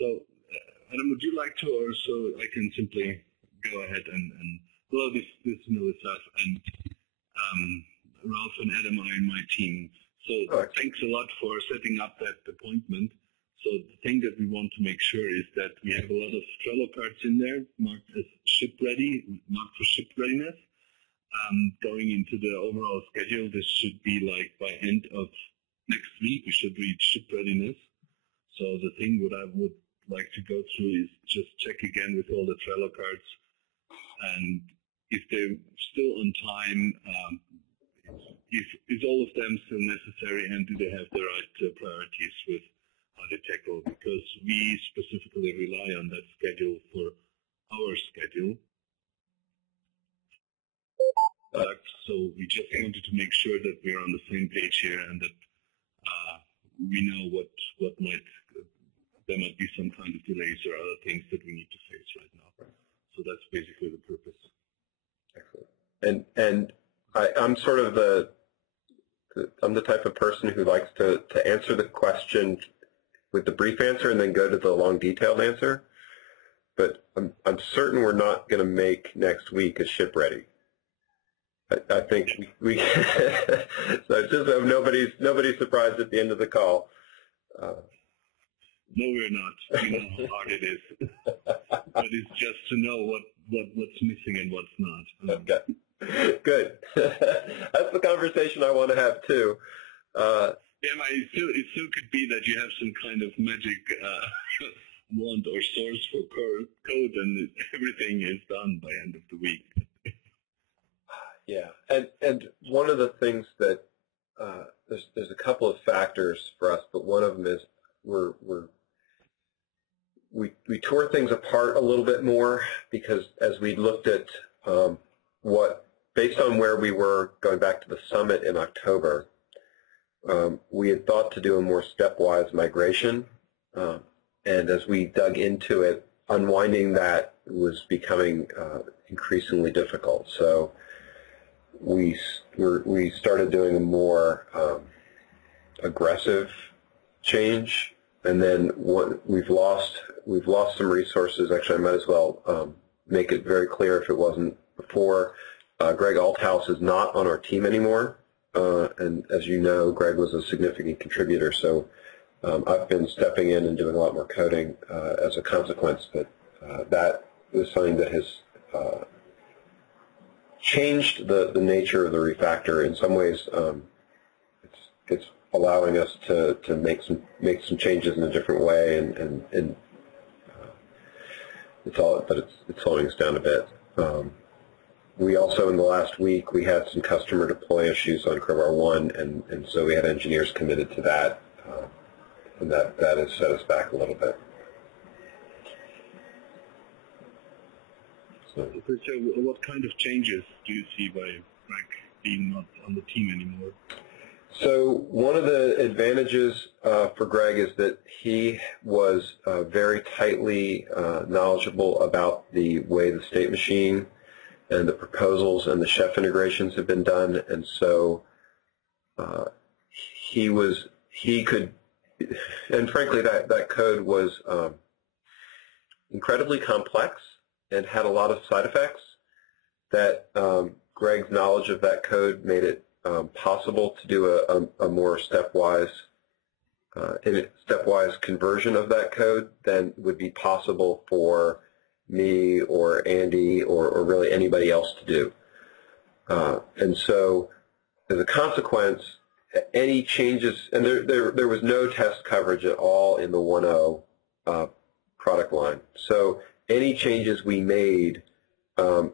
So, Adam, would you like to, or so I can simply go ahead and blow this stuff, and Ralph and Adam are in my team. So thanks a lot for setting up that appointment. So the thing that we want to make sure is that we have a lot of Trello cards in there marked as ship ready, marked for ship readiness. Going into the overall schedule, this should be like by end of next week, we should reach ship readiness. So the thing what I would like to go through is just check again with all the Trello cards, and if they're still on time, is all of them still necessary, and do they have the right priorities with how they tackle? Because we specifically rely on that schedule for our schedule. So we just wanted to make sure that we're on the same page here, and that we know what there might be some kind of delays or other things that we need to face right now. So that's basically the purpose. Excellent. And I'm sort of I'm the type of person who likes to answer the question with the brief answer and then go to the long detailed answer. But I'm certain we're not going to make next week a ship ready. I think we so just so nobody's surprised at the end of the call. No, we're not. We know how hard it is. But it's just to know what's missing and what's not. Okay. Good. That's the conversation I want to have too. Yeah, it still could be that you have some kind of magic wand or source for code, and everything is done by end of the week. Yeah, and one of the things that there's a couple of factors for us, but one of them is we tore things apart a little bit more, because as we looked at based on where we were going back to the summit in October, we had thought to do a more stepwise migration, and as we dug into it, unwinding that was becoming increasingly difficult. So we started doing a more aggressive change, and then we've lost some resources. Actually, I might as well make it very clear if it wasn't before. Greg Althouse is not on our team anymore, and as you know, Greg was a significant contributor, so I've been stepping in and doing a lot more coding as a consequence, but that is something that has changed the nature of the refactor. In some ways, it's allowing us to make some changes in a different way, and it's slowing us down a bit. We also, in the last week, we had some customer deploy issues on Crowbar 1, and so we had engineers committed to that, and that has set us back a little bit. So what kind of changes do you see by Greg being not on the team anymore? So one of the advantages for Greg is that he was very tightly knowledgeable about the way the state machine and the proposals and the chef integrations have been done, and so he could, and frankly that code was incredibly complex and had a lot of side effects that Greg's knowledge of that code made it possible to do a more stepwise conversion of that code than would be possible for me or Andy or really anybody else to do. And so as a consequence, any changes, and there was no test coverage at all in the 1.0 product line. So any changes we made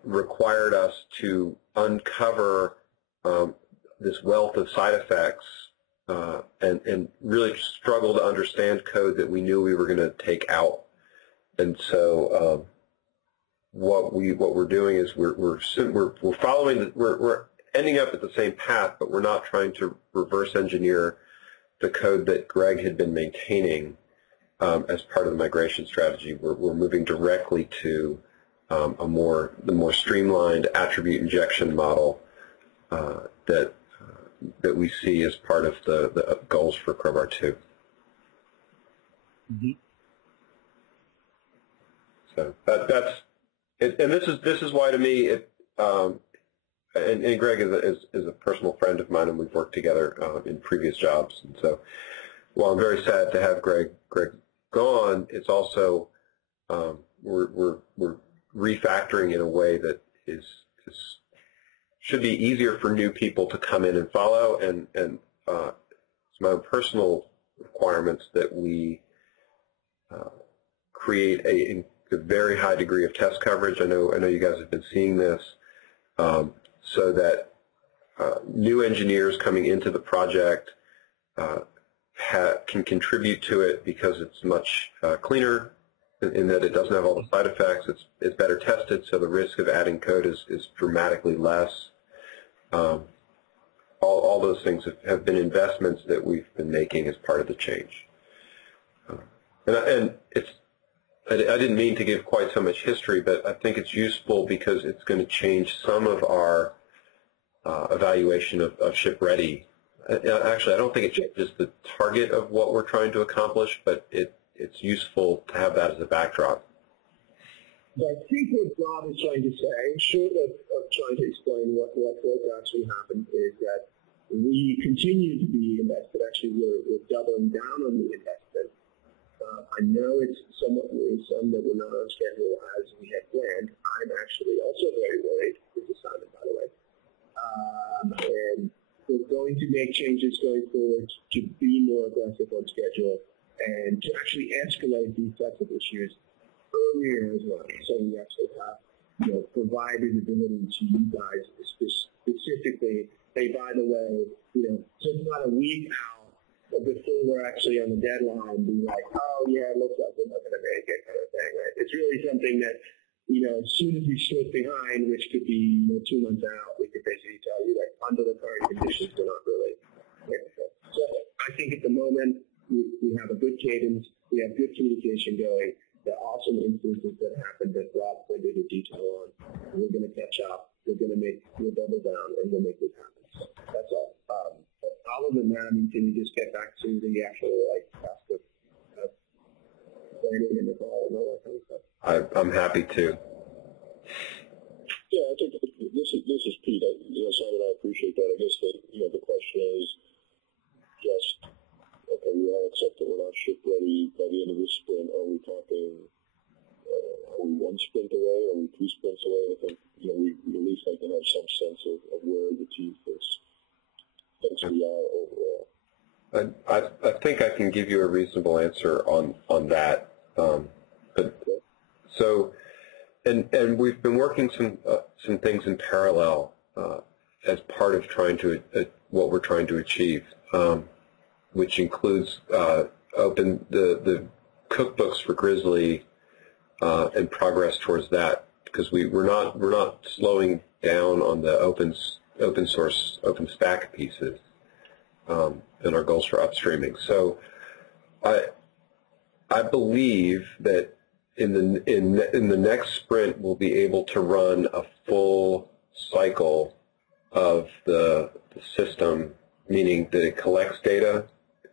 required us to uncover this wealth of side effects and really struggle to understand code that we knew we were going to take out. And so what we're doing is we're following we're ending up at the same path, but we're not trying to reverse engineer the code that Greg had been maintaining as part of the migration strategy. We're moving directly to the more streamlined attribute injection model that we see as part of the goals for Crowbar 2. Mm-hmm. So that's it, and this is why to me it. And Greg is a personal friend of mine, and we've worked together in previous jobs. And so, while I'm very sad to have Greg gone, it's also we're refactoring in a way that should be easier for new people to come in and follow. And it's my own personal requirements that we create a very high degree of test coverage. I know you guys have been seeing this. So that new engineers coming into the project can contribute to it because it's much cleaner in that it doesn't have all the side effects. It's better tested, so the risk of adding code is dramatically less. All those things have been investments that we've been making as part of the change. And I didn't mean to give quite so much history, but I think it's useful because it's going to change some of our evaluation of ship ready. Actually, I don't think it changes the target of what we're trying to accomplish, but it's useful to have that as a backdrop. I think what Rob is trying to say, short of trying to explain what actually happened, is that we continue to be invested. Actually, we're doubling down on the investment. I know it's somewhat worrisome that we're not on schedule as we had planned. I'm actually also very worried with this assignment, by the way. And we're going to make changes going forward to be more aggressive on schedule and to actually escalate these types of issues earlier as well. So we actually have provided ability to you guys specifically, hey, by the way, just not a week out before we're actually on the deadline, be like, oh yeah, it looks like we're not going to make it, kind of thing, right? It's really something that, as soon as we slip behind, which could be 2 months out, we could basically tell you that under the current conditions, we're not really making it. So I think at the moment, we have a good cadence, we have good communication going. There are awesome instances that happened that Rob pointed in detail on. We're going to catch up. We'll double down, and we'll make this happen. So that's all. But other than that, can you just get back to the actual task of planning and the call and all that kind of stuff? I'm happy to. Yeah, I think this is Pete. Simon, I appreciate that. I guess the question is just. Okay, we all accept that we're not ship ready by the end of this sprint. Are we talking, are we 1 sprint away? Are we 2 sprints away? I think, we at least like to have some sense of where the team thinks we are overall. I think I can give you a reasonable answer on that. And we've been working some things in parallel as part of trying to what we're trying to achieve. Which includes the cookbooks for Grizzly and progress towards that, because we're not slowing down on the open source OpenStack pieces and our goals for upstreaming. So I believe that in the next sprint we'll be able to run a full cycle of the system, meaning that it collects data.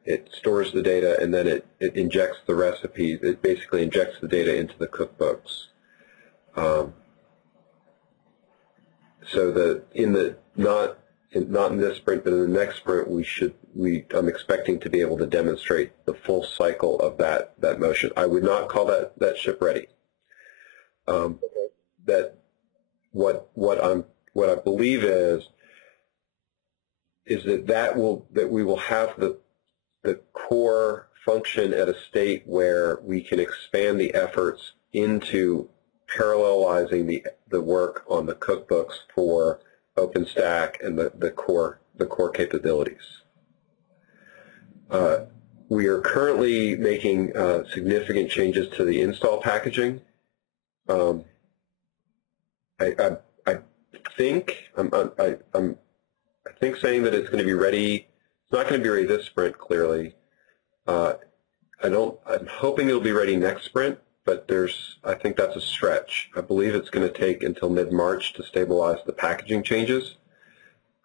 It stores the data, and then it injects the recipes. It basically injects the data into the cookbooks. So that not in this sprint, but in the next sprint, I'm expecting to be able to demonstrate the full cycle of that motion. I would not call that ship ready. That what I believe is that we will have the core function at a state where we can expand the efforts into parallelizing the work on the cookbooks for OpenStack and the core capabilities. We are currently making significant changes to the install packaging. I think saying that it's going to be ready. It's not going to be ready this sprint, clearly. I'm hoping it'll be ready next sprint, but I think that's a stretch. I believe it's going to take until mid-March to stabilize the packaging changes,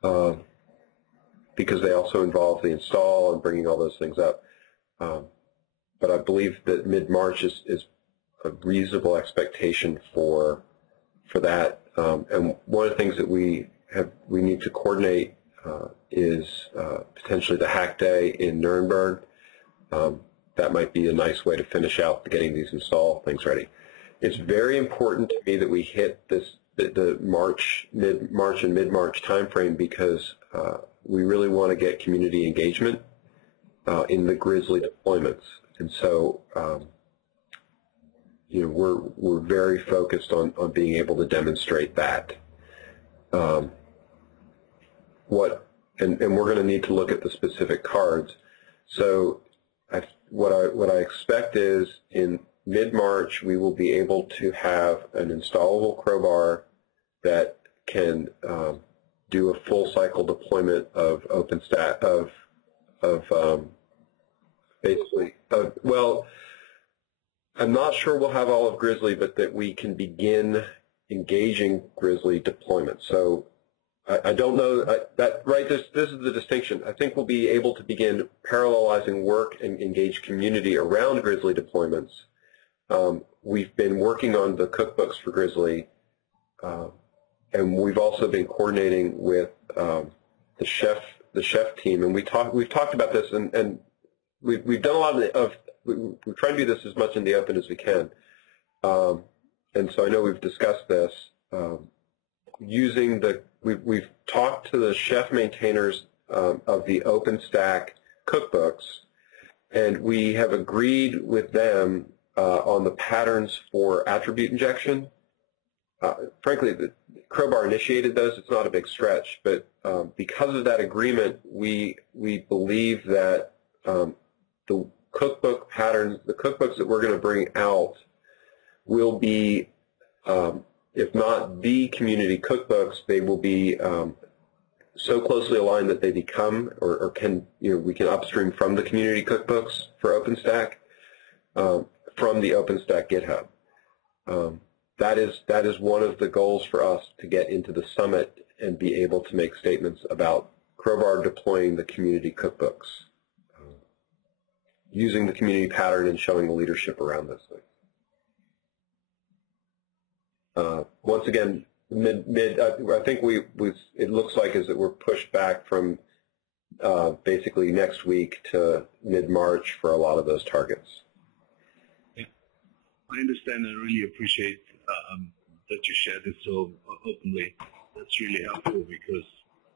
because they also involve the install and bringing all those things up. But I believe that mid-March is reasonable expectation for that. And one of the things that we need to coordinate is potentially the hack day in Nuremberg. That might be a nice way to finish out getting these install things ready. It's very important to me that we hit the mid-March and mid-March timeframe because we really want to get community engagement in the Grizzly deployments. And so we're very focused on being able to demonstrate that. And we're going to need to look at the specific cards. So what I expect is in mid-March we will be able to have an installable Crowbar that can do a full cycle deployment of OpenStack well, I'm not sure we'll have all of Grizzly, but that we can begin engaging Grizzly deployment. So I don't know that, right, this is the distinction. I think we'll be able to begin parallelizing work and engage community around Grizzly deployments. We've been working on the cookbooks for Grizzly, and we've also been coordinating with the chef team, and we've talked about this, and we've done a lot we're trying to do this as much in the open as we can, and so I know we've discussed this. We've talked to the chef maintainers of the OpenStack cookbooks, and we have agreed with them on the patterns for attribute injection. Frankly, the Crowbar initiated those. It's not a big stretch, but because of that agreement, we believe that the cookbook patterns, the cookbooks that we're going to bring out, will be, if not the community cookbooks, they will be so closely aligned that they become, or can, we can upstream from the community cookbooks for OpenStack from the OpenStack GitHub. That is one of the goals for us to get into the summit and be able to make statements about Crowbar deploying the community cookbooks, using the community pattern and showing the leadership around those things. Once again, I think it looks like is that we're pushed back from basically next week to mid-March for a lot of those targets. Yeah. I understand and really appreciate that you shared this so openly. That's really helpful because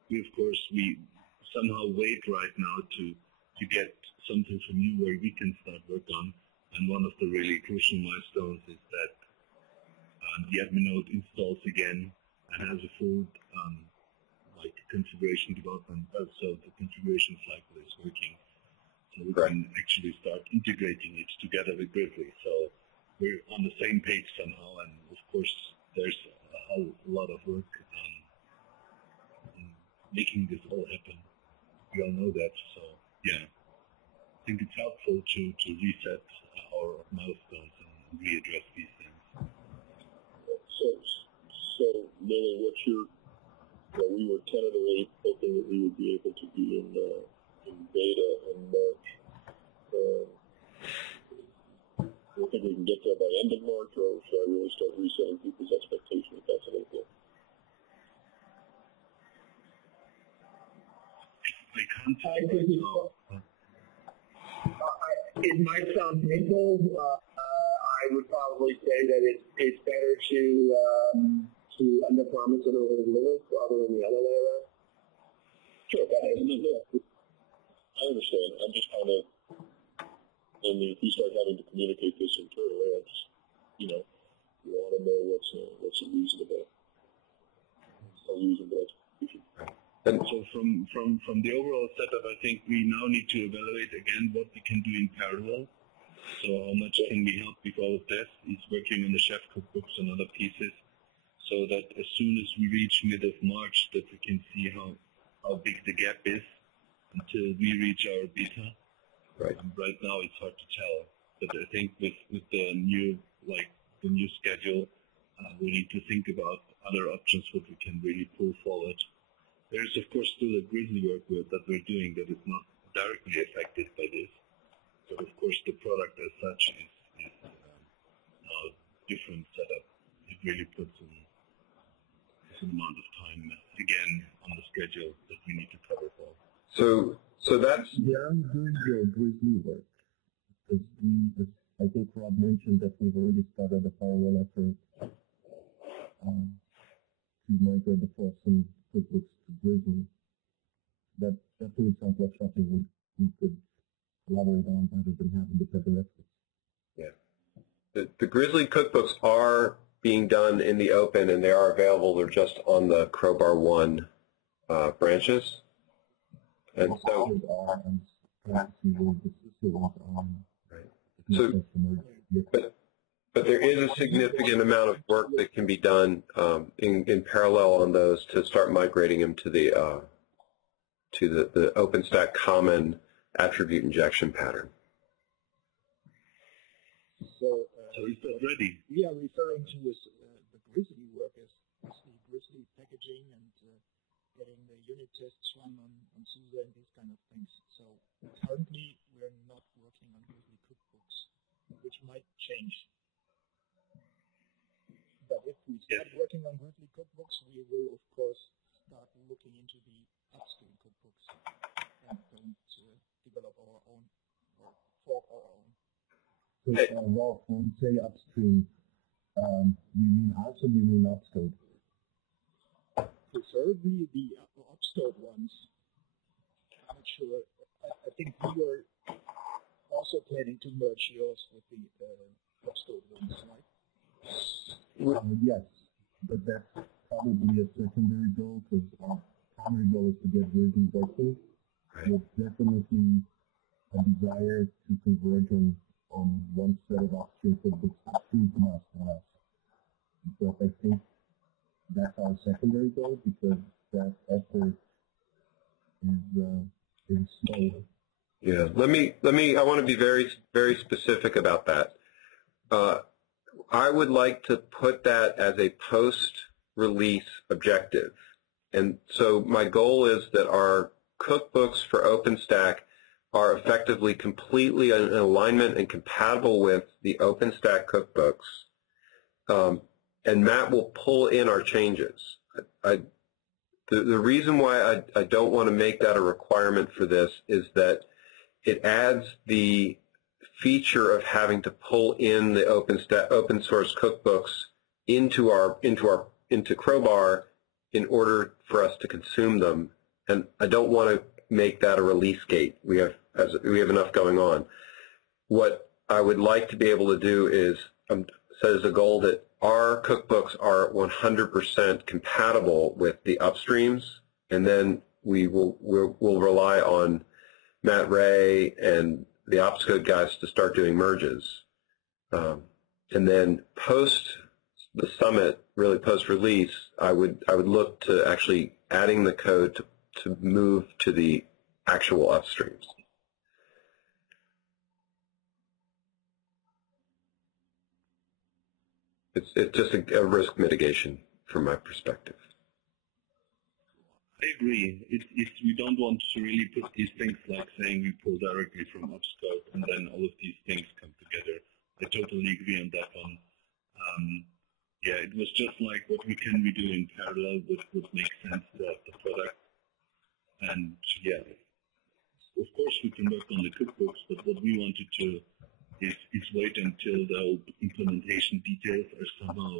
we somehow wait right now to get something from you where we can start work on. And one of the really crucial milestones is that the admin node installs again and has a full configuration development, so the configuration cycle is working. So we can actually start integrating it together with Grizzly. So we're on the same page somehow, and of course there's a whole lot of work on making this all happen. We all know that, so yeah. I think it's helpful to reset our milestones and readdress these things. So Lily, we were tentatively hoping that we would be able to be in beta in March. Do you think we can get there by end of March, or should I really start resetting people's expectations if that's an okay? It might sound painful. I would probably say that it's better to under-promise and over-deliver rather than the other way around. Sure, I understand. I'm just kind of, and if we start having to communicate this internally, I just, we want to know what's a reasonable expectation. And so from the overall setup, I think we now need to evaluate again what we can do in parallel. So how much can we help with all of this? He's working on the chef cookbooks and other pieces, so that as soon as we reach mid of March, that we can see how big the gap is until we reach our beta. Right. Right now it's hard to tell, but I think with the new schedule, we need to think about other options what we can really pull forward. There is of course still a Grizzly work that we're doing that is not directly affected by this. But of course, the product as such is So that's... Yeah, I'm doing the Grizzly work. Because I think Rob mentioned that we've already started a parallel effort to migrate the Folsom QuickBooks to Grizzly. That definitely sounds like something we could collaborate on rather than have independent efforts. Yeah. The Grizzly cookbooks are being done in the open, and they are available. They're just on the Crowbar 1 branches. And so, but there is a significant amount of work that can be done in parallel on those to start migrating them to the OpenStack common attribute injection pattern. So is that ready? We are referring to the Grizzly work as the Grizzly packaging and getting the unit tests run on SUSE and these kind of things. So currently we're not working on Grizzly cookbooks, which might change. But if we start working on Grizzly cookbooks, we will of course start looking into the upstream cookbooks and don't develop our own or fork our own. So, Rolf, when you say upstream, you mean us or do you mean upstream? Preferably the upstream ones. I'm not sure. I think we were also planning to merge yours with the upstream ones, right? Yes, but that's probably a secondary goal because our primary goal is to get Grizzly working. There's definitely a desire to converge on one set of upstream cookbooks upstream from us. But I think that's our secondary goal because that effort is slow. Yeah, I want to be very, very specific about that. I would like to put that as a post-release objective. And so my goal is that our cookbooks for OpenStack are effectively completely in alignment and compatible with the OpenStack cookbooks. And Matt will pull in our changes. The reason why I don't want to make that a requirement for this is that it adds the feature of having to pull in the open source cookbooks into Crowbar in order for us to consume them. And I don't want to make that a release gate. We have enough going on. What I would like to be able to do is set as a goal that our cookbooks are 100% compatible with the upstreams, and then we'll rely on Matt Ray and the Opscode guys to start doing merges. And then post the summit, really post-release, I would look to actually adding the code to move to the actual upstreams. It's just a risk mitigation from my perspective. I agree. We don't want to really put these things like saying we pull directly from Upscope and then all of these things come together. I totally agree on that one. Yeah, it was just like what we can be doing parallel would make sense to the product. And yeah, of course we can work on the cookbooks, but what we wanted to is wait until the implementation details are somehow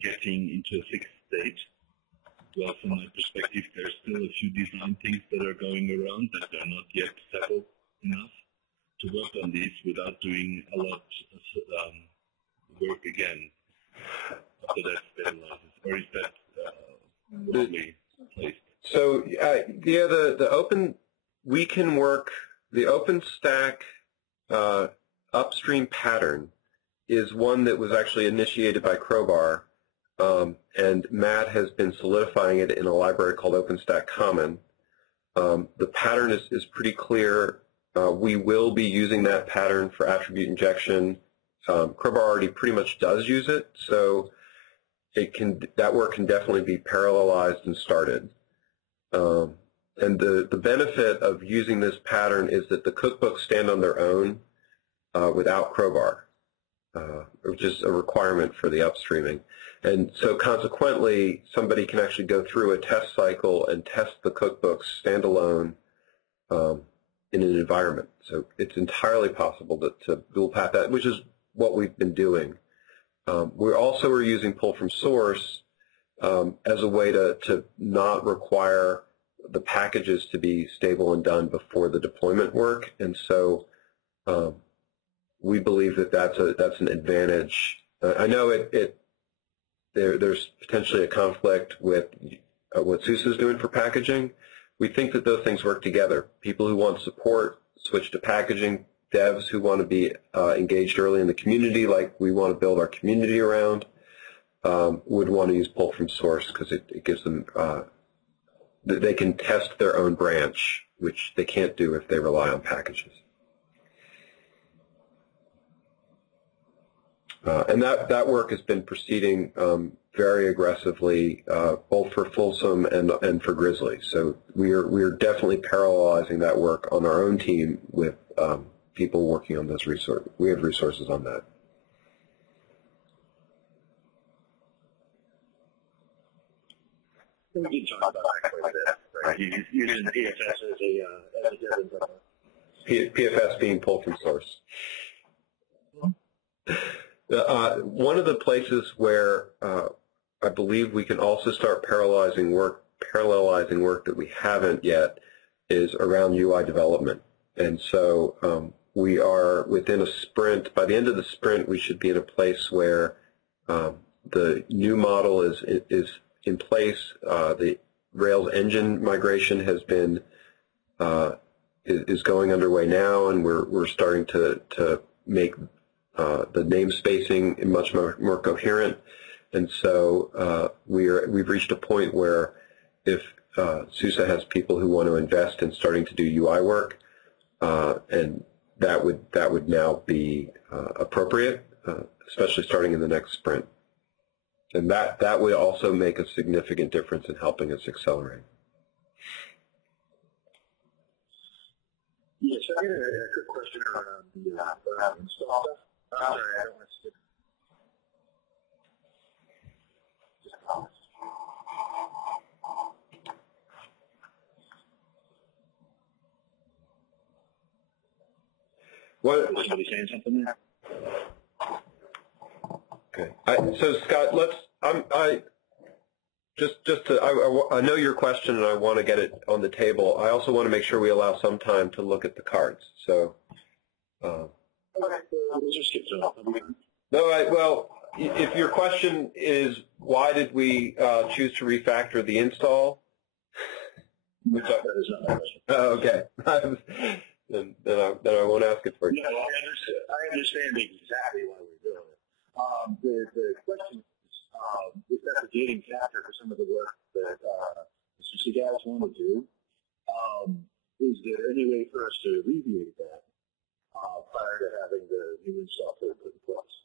getting into a fixed state. Well, from my perspective, there's still a few design things that are going around that are not yet settled enough to work on these without doing a lot of work again. So that stabilizes, or is that wrongly placed? So yeah, we can work the OpenStack upstream pattern is one that was actually initiated by Crowbar. And Matt has been solidifying it in a library called OpenStack Common. The pattern is pretty clear. We will be using that pattern for attribute injection. Crowbar already pretty much does use it, so that work can definitely be parallelized and started. And the benefit of using this pattern is that the cookbooks stand on their own without Crowbar, which is a requirement for the upstreaming. And so consequently, somebody can actually go through a test cycle and test the cookbooks standalone in an environment. So it's entirely possible to dual path that, which is what we've been doing. We also are using pull from source as a way to not require the packages to be stable and done before the deployment work, and so we believe that that's an advantage. I know there's potentially a conflict with what SUSE is doing for packaging. We think that those things work together. People who want support switch to packaging. Devs who want to be engaged early in the community, like we want to build our community around, would want to use pull from source because it gives them, they can test their own branch, which they can't do if they rely on packages. And that work has been proceeding very aggressively, both for Folsom and for Grizzly. So we are definitely parallelizing that work on our own team with people working on those resources. We have resources on that. We did talk about that quite a bit, right? Using PFS as a PFS being pulled from source. One of the places where I believe we can also start parallelizing work that we haven't yet is around UI development. And so we are within a sprint. By the end of the sprint, we should be in a place where the new model is in place. The Rails engine migration has been is going underway now, and we're starting to make the name spacing much more coherent. And so we've reached a point where if SUSE has people who want to invest in starting to do UI work, and that would now be appropriate, especially starting in the next sprint. And that would also make a significant difference in helping us accelerate. Yes, I got a quick question around the install stuff. Sorry, I don't want to skip. Just promise. What? Was somebody saying something there? Okay. So Scott, I know your question and I want to get it on the table. I also want to make sure we allow some time to look at the cards. So. Okay. We'll just skip to that. No, well, if your question is why did we choose to refactor the install? Which that is not my question. Oh, okay. then I won't ask it for you. No, I understand exactly why we're doing it. The question is that a gating factor for some of the work that the SUSE guys want to do? Is there any way for us to alleviate that prior to having the new install code put in place?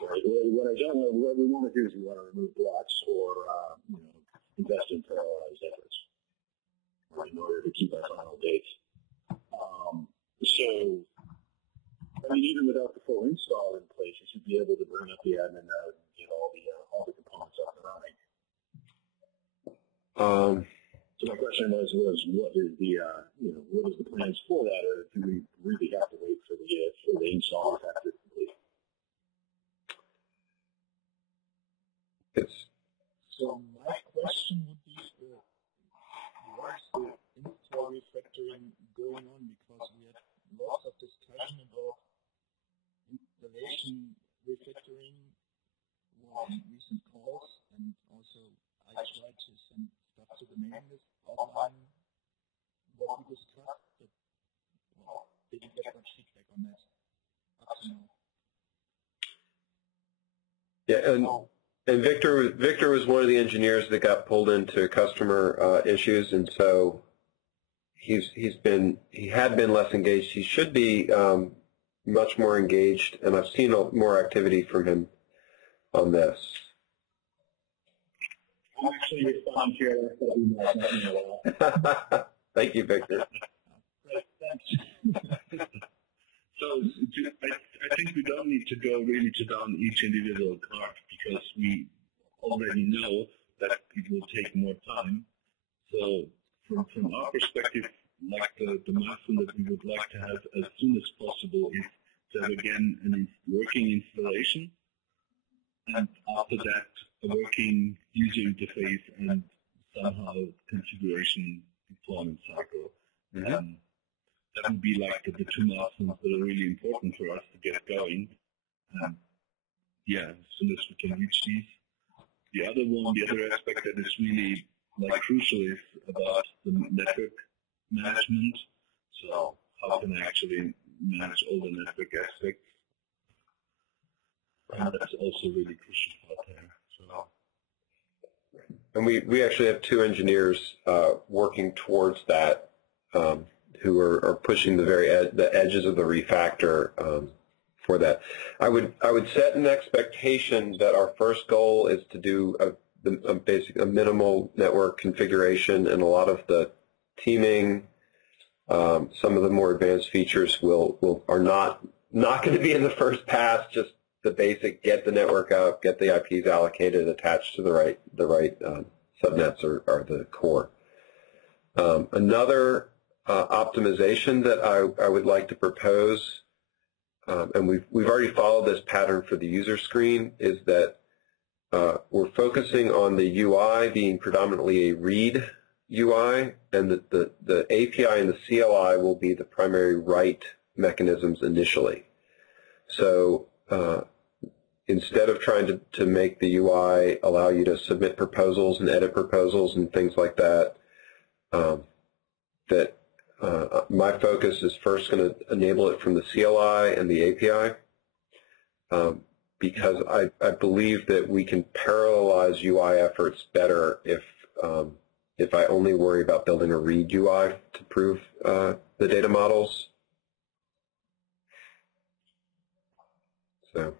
Right. What we want to do is we want to remove blocks or invest in parallelized efforts in order to keep our final dates. So, I mean, even without the full install in place, you should be able to bring up the admin node and get all the components up and running. So my question was what is the plans for that, or do we really have to wait for the install after it's complete? So my question would be, why is the install refactoring going on? Because we had lots of discussion about installation refactoring on recent calls, and also I tried to send stuff to the mailing list outlining what we discussed, but didn't get much feedback on that up to now. Yeah, and Victor was one of the engineers that got pulled into customer issues, and so he had been less engaged. He should be much more engaged, and I've seen more activity from him on this. I'm actually responding here. Thank you, Victor. Great, thanks. So I think we don't need to go really down each individual card because we already know that it will take more time. So from our perspective, like the milestone that we would like to have as soon as possible is to have again a working installation, and after that a working user interface and somehow configuration deployment cycle. That would be like the two milestones that are really important for us to get going. Yeah, as soon as we can reach these. The other aspect that is really like crucial is about the network management. So how can I actually manage all the network aspects? And that's also really crucial part there. So. And we actually have two engineers working towards that, who are pushing the edges of the refactor for that. I would set an expectation that our first goal is to do a minimal network configuration, and a lot of the teaming, some of the more advanced features are not going to be in the first pass. Just the basic: get the network up, get the IPs allocated, attached to the right subnets are the core. Another optimization that I would like to propose, and we've already followed this pattern for the user screen, is that we're focusing on the UI being predominantly a read UI, and that the API and the CLI will be the primary write mechanisms initially. So instead of trying to make the UI allow you to submit proposals and edit proposals and things like that, my focus is first going to enable it from the CLI and the API, because I believe that we can parallelize UI efforts better if I only worry about building a read UI to prove the data models. So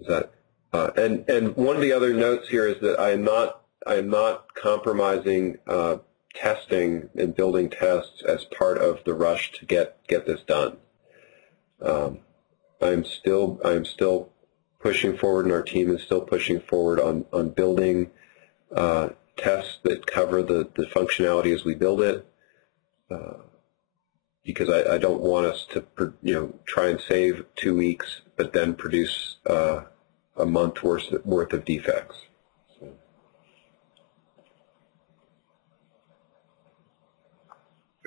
is that and one of the other notes here is that I am not compromising testing and building tests as part of the rush to get this done. I'm still pushing forward, and our team is still pushing forward on building tests that cover the functionality as we build it, because I don't want us to try and save 2 weeks but then produce a month worth of defects.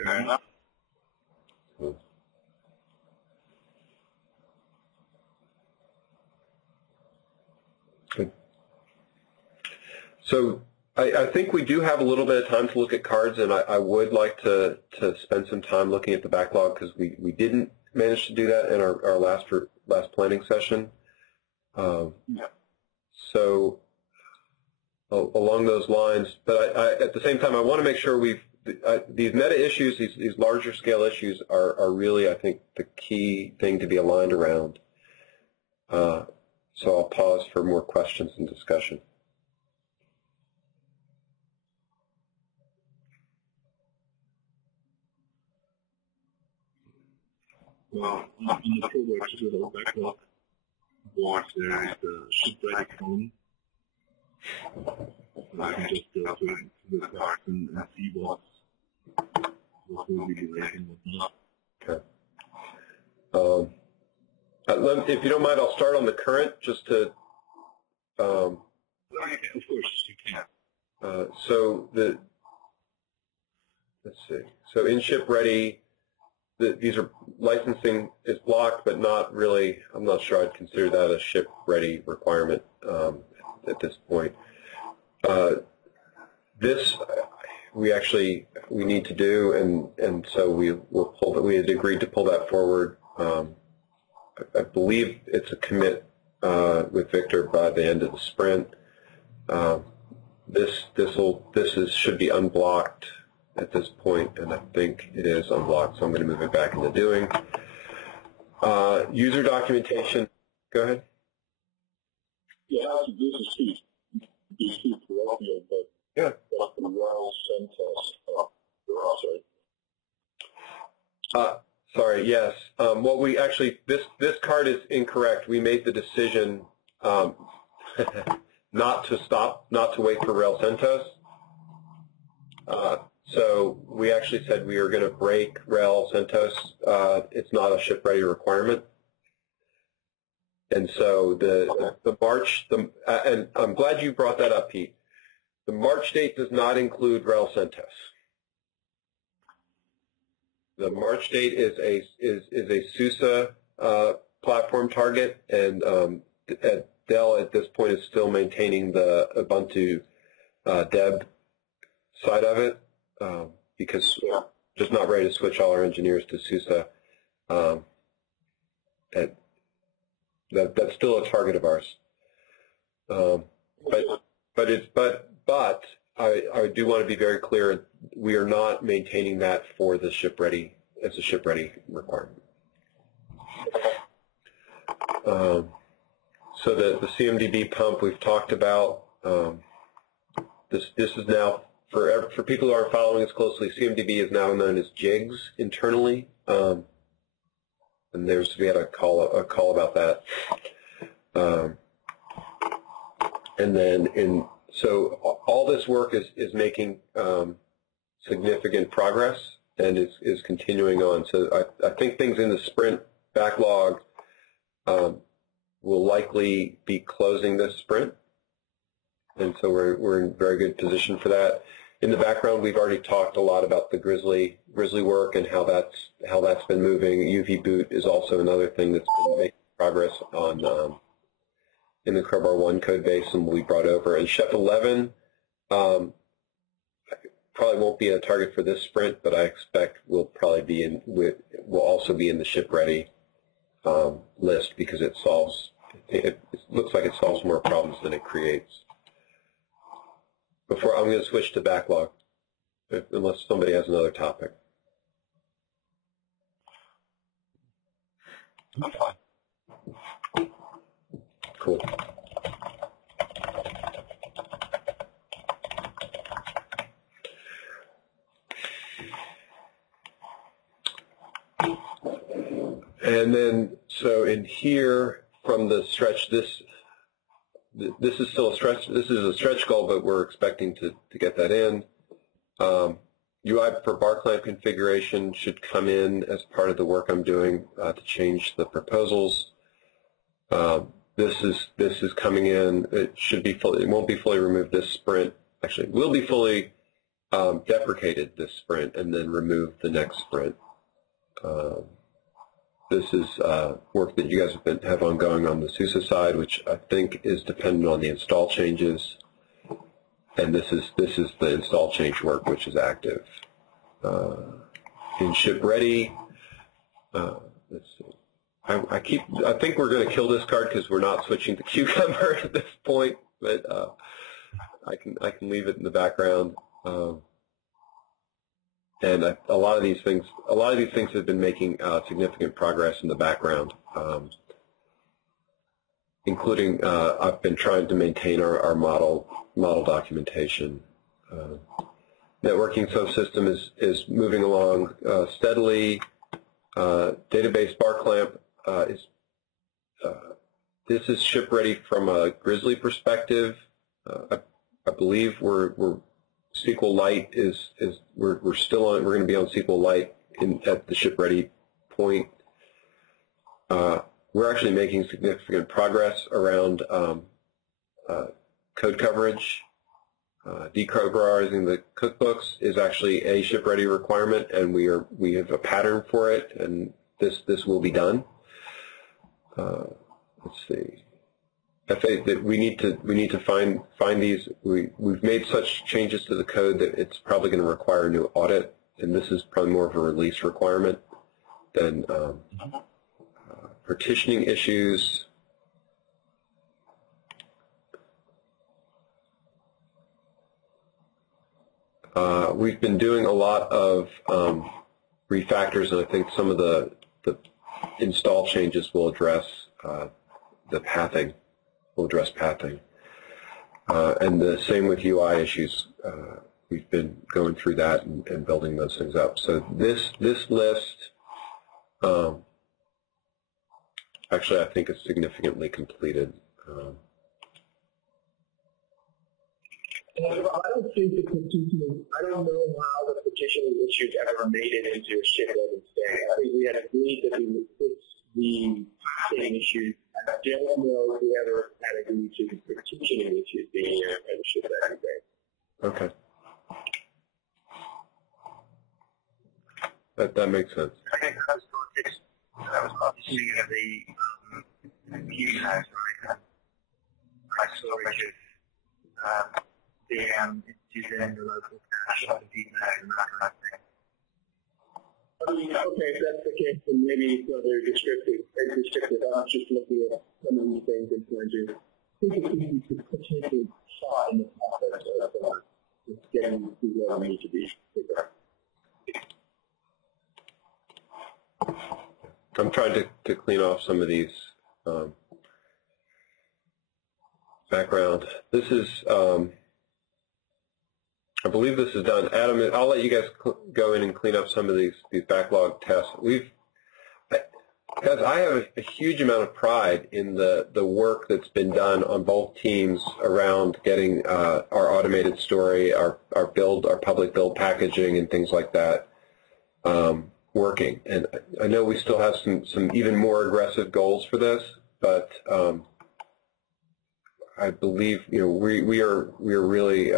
Fair enough. Good. So I think we do have a little bit of time to look at cards, and I would like to spend some time looking at the backlog, because we didn't manage to do that in our last planning session. So along those lines, but at the same time, I want to make sure these meta issues, these larger scale issues are really, I think, the key thing to be aligned around. So I'll pause for more questions and discussion. Well, in the Crowbar digital backlog board, there is the ship-ready column. So I can just go to the cards and see what will be delayed and whatnot. Okay. If you don't mind, I'll start on the current just to. Of course, you can. So let's see. So in ship ready, these are licensing is blocked, but not really. I'm not sure I'd consider that a ship ready requirement at this point. This we need to do, and so we had agreed to pull that forward. I believe it's a commit with Victor by the end of the sprint. This should be unblocked at this point, and I think it is unblocked, so I'm going to move it back into doing. User documentation. Go ahead. Yeah, this is Steve. Steve Parochial, but yeah. Dr. Ryle sent us. Sorry, yes. What we actually, this card is incorrect. We made the decision, not to wait for Rail CentOS. So we actually said we were going to break Rail CentOS. It's not a ship-ready requirement. And so the March, and I'm glad you brought that up, Pete. The March date does not include Rail CentOS. The March date is a SUSE platform target, and Dell at this point is still maintaining the Ubuntu Deb side of it because we're just not ready to switch all our engineers to SUSE. That's still a target of ours. But I do want to be very clear, we are not maintaining that for the ship-ready, as a ship-ready requirement. So the CMDB pump we've talked about. This is now, for people who aren't following us closely, CMDB is now known as JIGS internally. And we had a call about that. And then so all this work is making significant progress and is continuing on. So I think things in the sprint backlog will likely be closing this sprint. And so we're in very good position for that. In the background, we've already talked a lot about the Grizzly work and how that's been moving. UV boot is also another thing that's been making progress on in the Crowbar 1 code base and will be brought over. And Chef 11 probably won't be a target for this sprint, but I expect will probably be will also be in the ship ready list because it looks like it solves more problems than it creates. Before I'm going to switch to backlog, unless somebody has another topic. I'm fine. Cool. And then, so in here, from the stretch, this is still a stretch. This is a stretch goal, but we're expecting to get that in. UI for bar clamp configuration should come in as part of the work I'm doing to change the proposals. This is coming in. It should be fully. It won't be fully removed this sprint. Actually, it will be fully deprecated this sprint and then removed the next sprint. This is work that you guys have ongoing on the SUSE side, which I think is dependent on the install changes. And this is the install change work, which is active. In ship ready, let's see. I think we're going to kill this card because we're not switching to Cucumber at this point, but I can leave it in the background. And a lot of these things have been making significant progress in the background, including I've been trying to maintain our model documentation. Networking subsystem is moving along steadily. Database bar clamp this is ship ready from a Grizzly perspective. I believe we're SQLite we're still on. We're going to be on SQLite at the ship ready point. We're actually making significant progress around code coverage. Decrobarizing the cookbooks is actually a ship ready requirement, and we have a pattern for it, and this will be done. Let's see. We need to find these. We've made such changes to the code that it's probably going to require a new audit, and this is probably more of a release requirement than partitioning issues. We've been doing a lot of refactors, and I think some of the install changes will address the pathing. Will address pathing, and the same with UI issues. We've been going through that and building those things up. So this list, actually, I think is significantly completed. I don't think the petition, I don't know how the petition issues ever made it into a shipload state. I think we had agreed that we would fix the passing issue. I don't know if we ever had agreed to the petitioning issues being a shipload state. Okay. That makes sense. I think that was politics. That was obviously the computer house, right? Like storage of VM into then the local cache of the computer house and that kind of thing. I mean, okay, if that's the case, then maybe it's rather descriptive. I'm just looking at some of these things and trying to think of things to potentially try in the process of just getting to where we need to be. I'm trying to clean off some of these background. This is, I believe this is done. Adam, I'll let you guys go in and clean up some of these backlog tests. Guys, I have a huge amount of pride in the work that's been done on both teams around getting our automated story, our public build packaging, and things like that working. And I know we still have some even more aggressive goals for this, but I believe we are really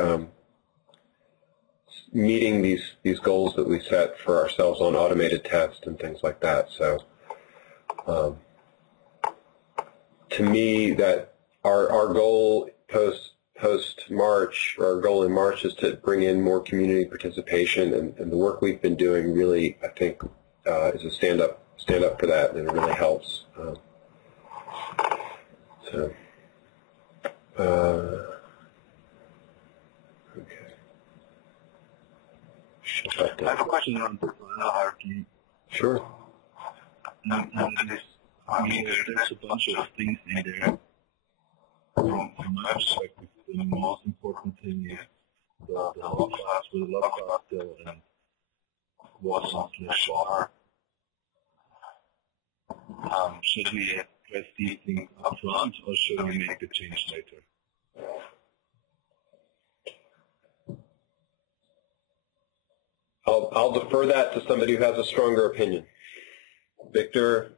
meeting these goals that we set for ourselves on automated tests and things like that. So to me, that our goal post-March, or our goal in March, is to bring in more community participation, and the work we've been doing really, I think, is a stand up for that, and it really helps. Okay. I have a question on the hierarchy. Sure. I mean, there's a bunch of things in there. From my perspective, the most important thing is the log class with the log class still and was/var. Should we address these things up front, or should we make the change later? I'll defer that to somebody who has a stronger opinion. Victor?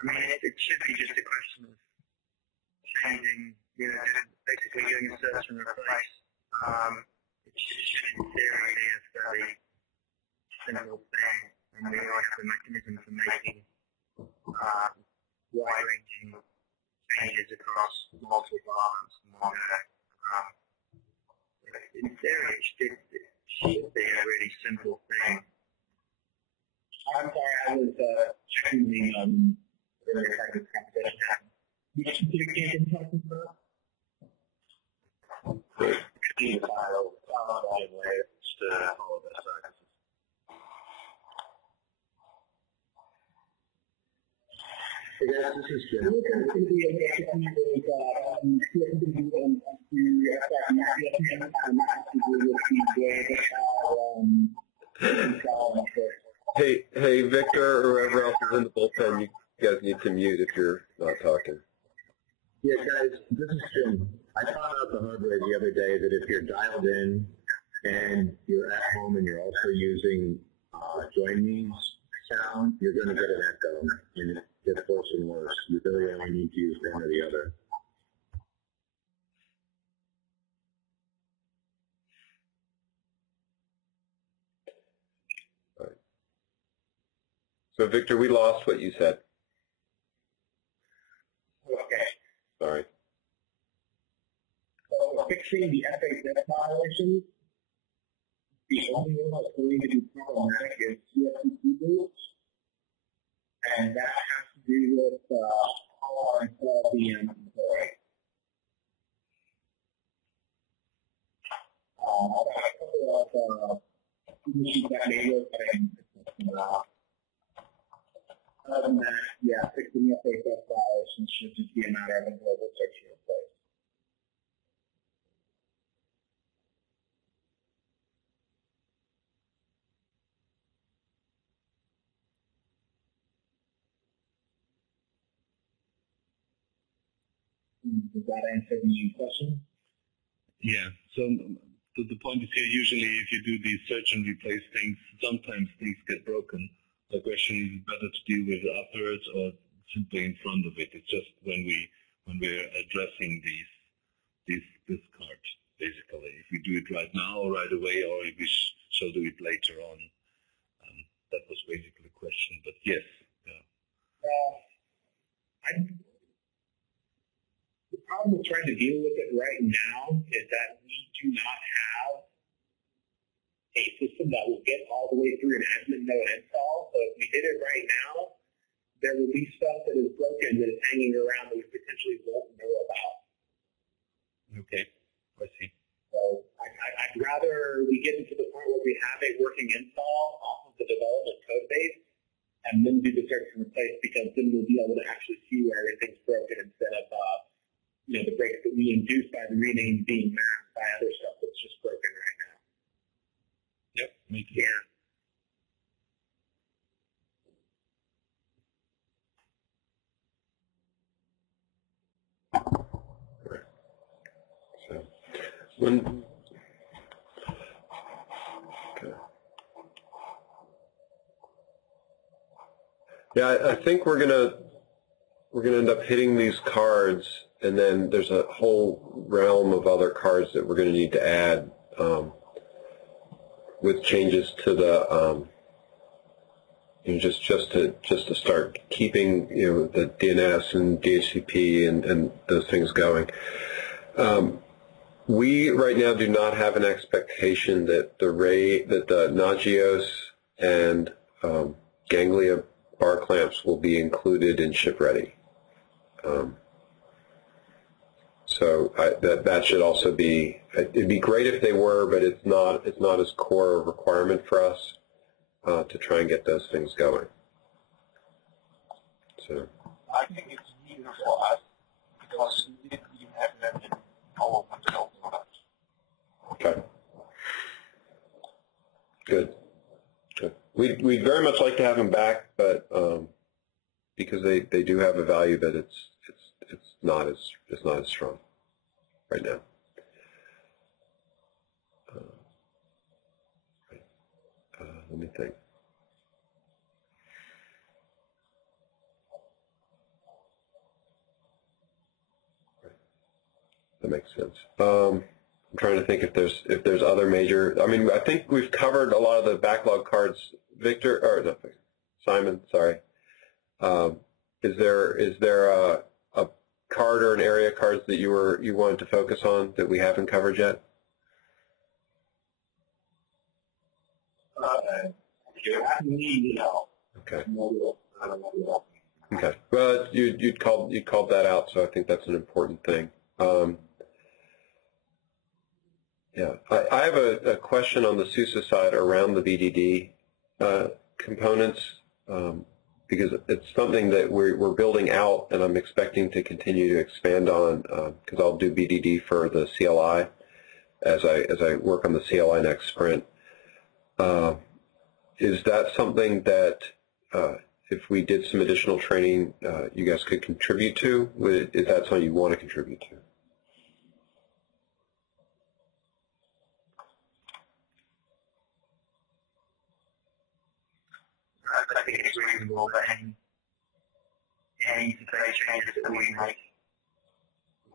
I mean, it should be just a question of changing, basically doing a search and replace. It should, in theory, be a fairly simple thing, and we always have a mechanism for making wide-ranging changes across multiple departments in one go. In theory, it should be a really simple thing. I'm sorry, I was checking the earlier part of this conversation. Which specific campaign talking about? The file volume layer to follow best practices. Hey guys, this is Jim. It's going to be a mechanism Hey, Victor, or whoever else is in the bullpen, you guys need to mute if you're not talking. Yeah, guys, this is Jim. I found out the hard way the other day that if you're dialed in and you're at home and you're also using Join Me's sound, you're going to get an echo, and it gets worse and worse. You really only need to use one or the other. All right. So, Victor, we lost what you said. Okay. Sorry. So, fixing the FHS violations, the only one that's going to be problematic is CFTC rules, and that has to do with how our VM employee. I've got a couple of issues that may work, but other than that, yeah, fixing the FHS violations should just be a matter of a global search and replace. Does that answer the question? Yeah. So the point is here, usually if you do these search and replace things, sometimes things get broken. The question is better to deal with it afterwards or simply in front of it. It's just when we're addressing this card, basically. If we do it right now or right away, or if we shall do it later on. That was basically the question, but yes. Yeah. The problem with trying to deal with it right now is that we do not have a system that will get all the way through an admin node install. So if we did it right now, there will be stuff that is broken that is hanging around that we potentially won't know about. Okay, I see. So I'd rather we get into the point where we have a working install off of the development code base and then do the search and replace, because then we'll be able to actually see where everything's broken instead of the breaks that we induce by the rename being masked by other stuff that's just broken right now. Yep, makes sense. Yeah. Okay. Yeah, I think we're gonna end up hitting these cards, and then there's a whole realm of other cards that we're going to need to add with changes to the just to start keeping the DNS and DHCP and those things going. We right now do not have an expectation that the Nagios and Ganglia bar clamps will be included in ship ready. So that should also be. It'd be great if they were, but it's not as core a requirement for us to try and get those things going. So I think it's easier for us because we have them in our control product. Okay. Good. We'd very much like to have them back, but because they do have a value, but it's not as strong right now. Let me think. That makes sense. I'm trying to think if there's other major. I mean, I think we've covered a lot of the backlog cards. Simon, sorry. Is there a card or an area of cards that you wanted to focus on that we haven't covered yet? Okay. Okay. Well, you'd called that out, so I think that's an important thing. Yeah, I have a question on the SUSE side around the BDD components because it's something that we're building out, and I'm expecting to continue to expand on because I'll do BDD for the CLI as I work on the CLI next sprint. Is that something that if we did some additional training, you guys could contribute to? Is that something you want to contribute to? I think it's reasonable that any interface changes that we make,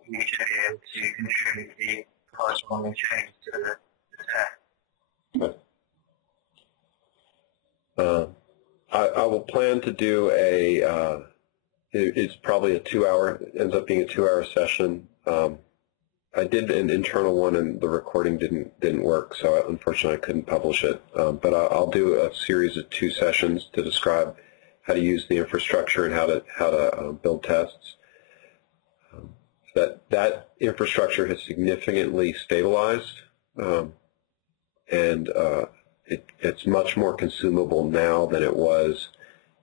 we should be able to contribute the corresponding change to the test. Okay. I will plan to do it's probably ends up being a 2-hour session. I did an internal one and the recording didn't work, so unfortunately I couldn't publish it. But I'll do a series of 2 sessions to describe how to use the infrastructure and how to build tests. That infrastructure has significantly stabilized, and it's much more consumable now than it was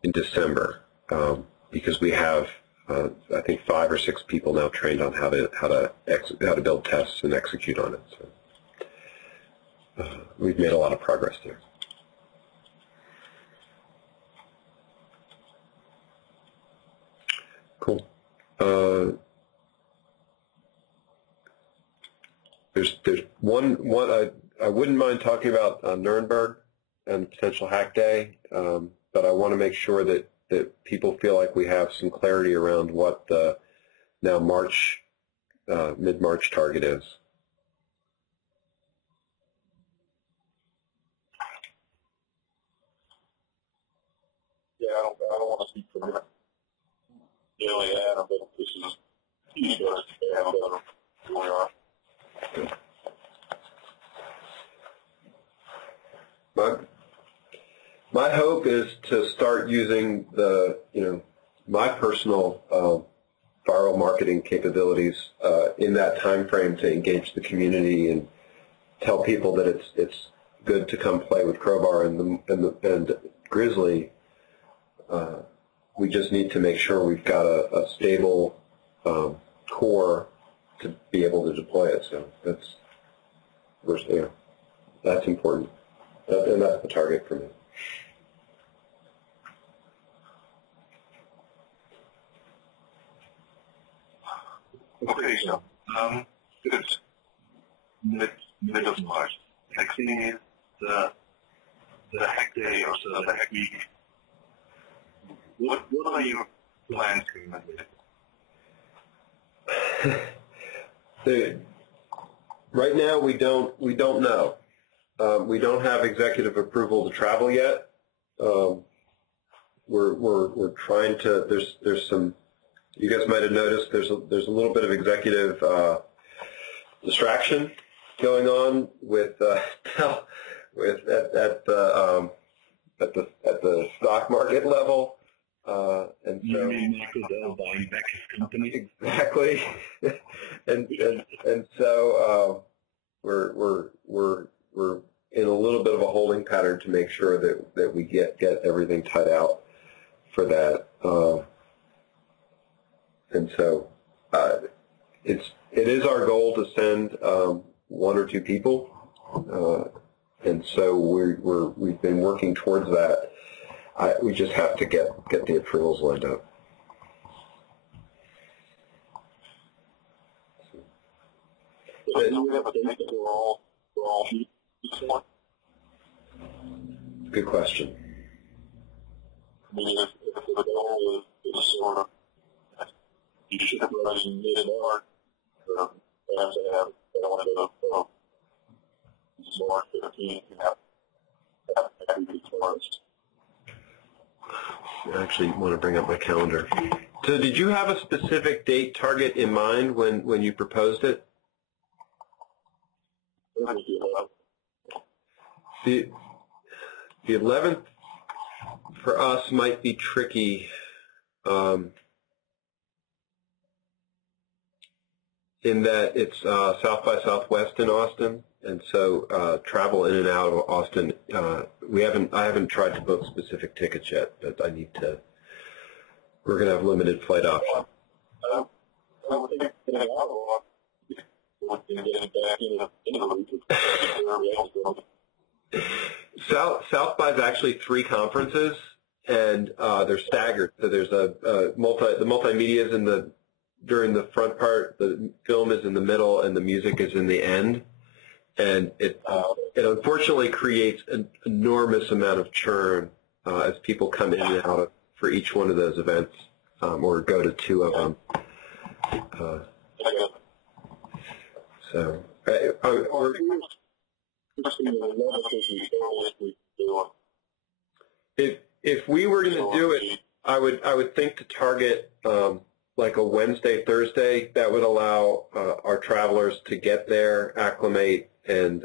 in December because we have I think 5 or 6 people now trained on how to build tests and execute on it. So we've made a lot of progress there. Cool. there's one I wouldn't mind talking about Nuremberg and potential hack day, but I want to make sure that people feel like we have some clarity around what the now mid-March target is. Yeah, I don't want to speak for daily Adam, but this is huge. My hope is to start using my personal viral marketing capabilities in that time frame to engage the community and tell people that it's good to come play with Crowbar and Grizzly. We just need to make sure we've got a stable core to be able to deploy it. So that's important, and that's the target for me. Okay, so good. Mid of March. Next thing is the hack day or so the hack week. What are your plans currently? Right now, we don't know. We don't have executive approval to travel yet. We're trying to. There's some. You guys might have noticed there's a little bit of executive distraction going on with at the stock market level. And You so, mean Michael Dell buying back his company? exactly. and so we're in a little bit of a holding pattern to make sure that we get everything tied out for that. And so it is our goal to send one or two people, and so we've been working towards that. We just have to get the approvals lined up. Good question. I mean, if the goal is sort of you should have running mid-March, perhaps I want to go March 15th and have first. I actually want to bring up my calendar. So did you have a specific date target in mind when you proposed it? The 11th for us might be tricky. In that it's South by Southwest in Austin, and so travel in and out of Austin. I haven't tried to book specific tickets yet, but I need to. We're going to have limited flight options. South by is actually 3 conferences, and they're staggered. So there's the multimedia is during the front part, the film is in the middle, and the music is in the end. And it unfortunately creates an enormous amount of churn as people come in and out for each one of those events, or go to 2 of them. If we were going to do it, I would think to target like a Wednesday, Thursday. That would allow our travelers to get there, acclimate, and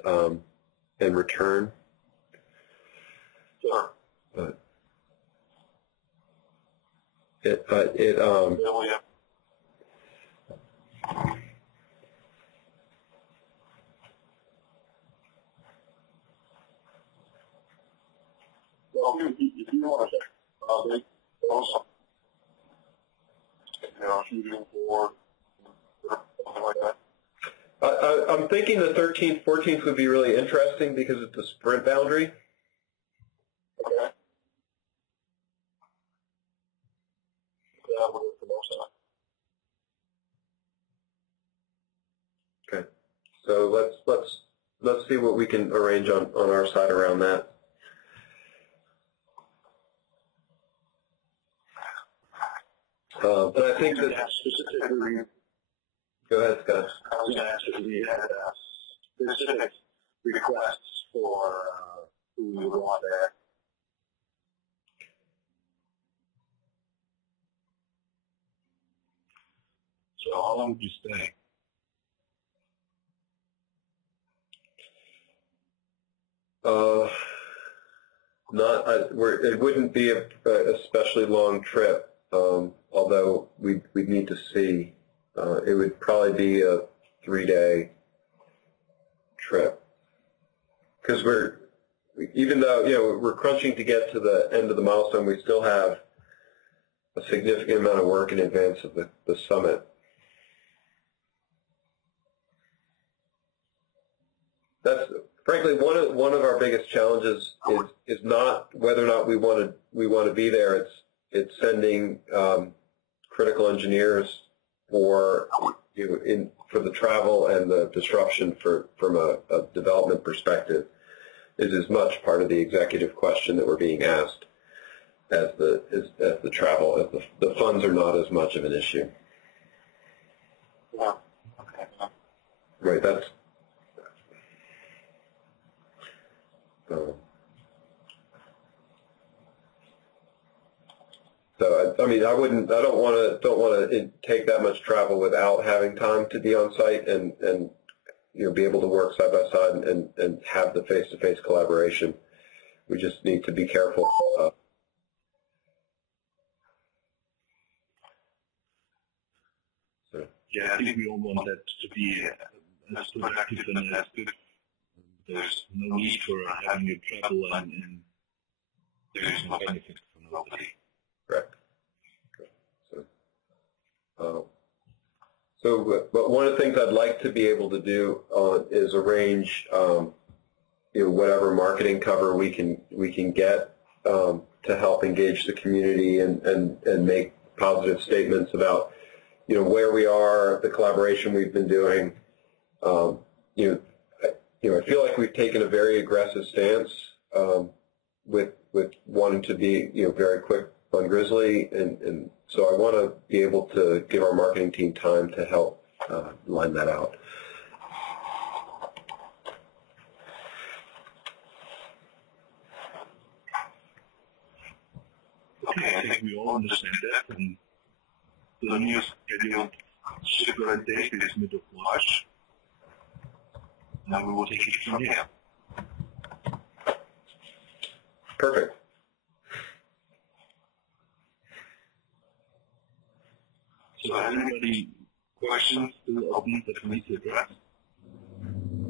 return. Sure. But well, if you want to check, also, shooting for something like that. I'm thinking the 13th, 14th would be really interesting because it's a sprint boundary. Okay. That would work for most of Okay. So let's see what we can arrange on our side around that. But I think that specifically. Go ahead, Scott. I was going to ask if we had specific requests for who we would want there. So how long would you stay? It wouldn't be a especially long trip, although we'd need to see. It would probably be a 3-day trip. Because even though, we're crunching to get to the end of the milestone, we still have a significant amount of work in advance of the summit. That's frankly one of our biggest challenges is not whether or not we want to be there. It's sending critical engineers for the travel and the disruption from a development perspective is as much part of the executive question that we're being asked as the travel. As the funds are not as much of an issue. Yeah. Okay. Right. That's. So I mean, I don't want to take that much travel without having time to be on site and be able to work side by side and have the face-to-face collaboration. We just need to be careful. Yeah, I think we all want that to be as productive and as good. There's no need for having you travel and there's no benefit for nobody. Correct. But one of the things I'd like to be able to do is arrange, whatever marketing cover we can get to help engage the community and make positive statements about, where we are, the collaboration we've been doing. I feel like we've taken a very aggressive stance with wanting to be, very quick on Grizzly, and so I want to be able to give our marketing team time to help line that out. Okay, I think we all understand that, and the new scheduled shipment date is mid of March. Now we will take it from here. Perfect. So has anybody questions still open that we need to address?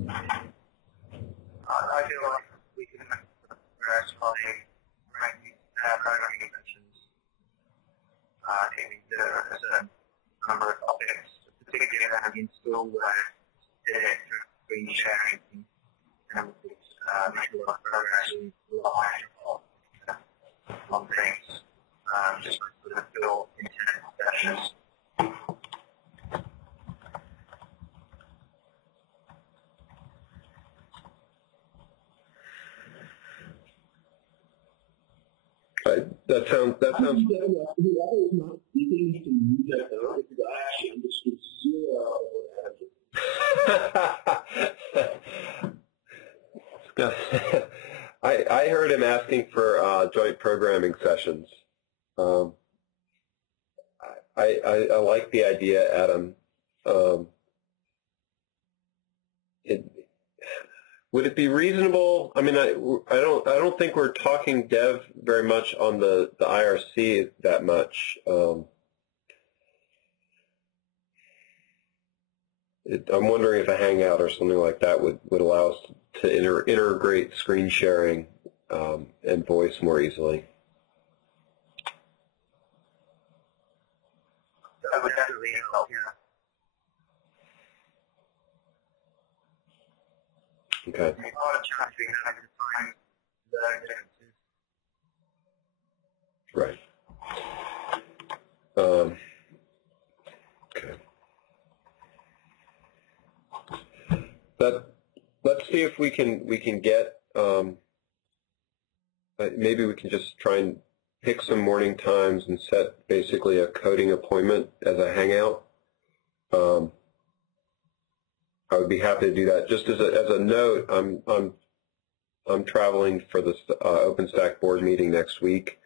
I feel like we can address probably programming conventions. I think there are a certain number of topics, particularly that have been still screen sharing and visual progress and relying on things, just for the build internet sessions. That sounds. Whoever is not speaking to mute that down because I actually understood zero of what happened. I heard him asking for joint programming sessions. I like the idea, Adam. Would it be reasonable? I mean, I don't think we're talking dev very much on the IRC that much. I'm wondering if a Hangout or something like that would allow us to integrate screen sharing and voice more easily. That would definitely help, yeah. Okay. A lot of challenge we have to find the differences. Right. Okay. let's see if we can get maybe we can just try and pick some morning times and set basically a coding appointment as a hangout. I would be happy to do that. Just as a note, I'm traveling for this OpenStack board meeting next week,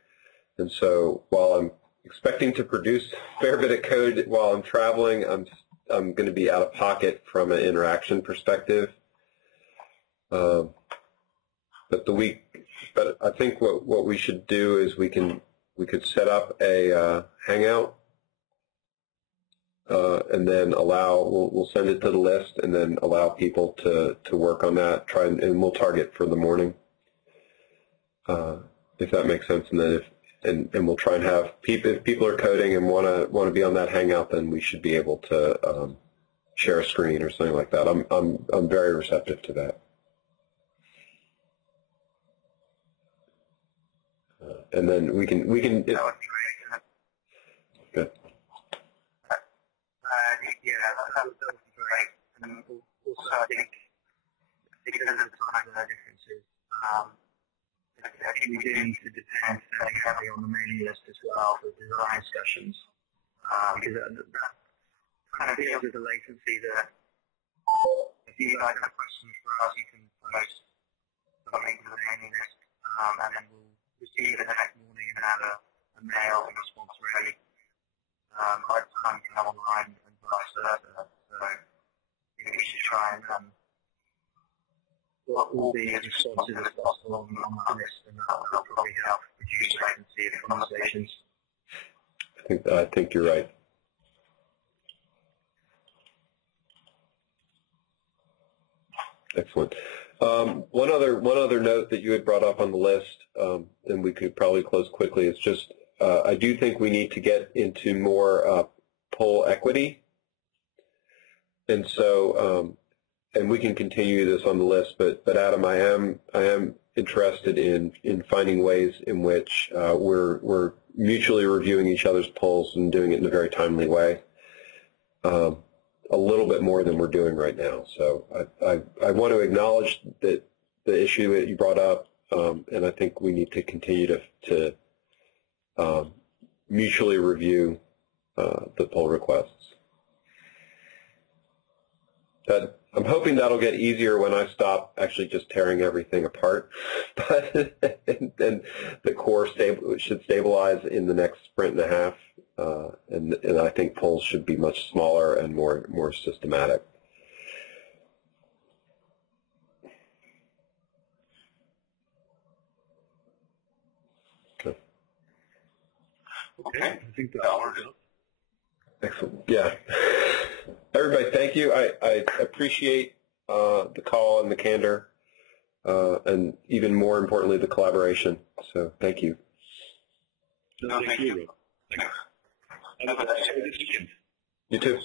and so while I'm expecting to produce a fair bit of code while I'm traveling, I'm going to be out of pocket from an interaction perspective. But I think what we should do is we could set up a hangout, and then we'll send it to the list, and then allow people to work on that. And we'll target for the morning, if that makes sense. And then and we'll try and have if people are coding and want to be on that hangout, then we should be able to share a screen or something like that. I'm very receptive to that. And then we can. That would be great. Good. Yeah, that would be great. And also, I think because of the time differences, I think we do need to depend fairly heavily on the mailing list as well for design discussions, because that kind of deals with the latency that if you guys have questions for us, you can post something to the mailing list, and then we'll receive it the next morning and have a mail and response ready by the time you come online and vice versa. So we should try and all the responses as possible on that list, and that'll probably help reduce latency of conversations. I think you're right. Excellent. One other note that you had brought up on the list, and we could probably close quickly, is just I do think we need to get into more poll equity, and so and we can continue this on the list. But Adam, I am interested in finding ways in which we're mutually reviewing each other's polls and doing it in a very timely way. A little bit more than we're doing right now. So I want to acknowledge that the issue that you brought up, and I think we need to continue to mutually review the pull requests. I'm hoping that'll get easier when I stop actually just tearing everything apart, but and the core should stabilize in the next sprint and a half. And I think polls should be much smaller and more systematic. Okay. Okay, I think that works. Excellent. Yeah. Everybody, thank you. I appreciate the call and the candor, and even more importantly, the collaboration. So thank you. No, thank you. Thanks. Have a good weekend. You too.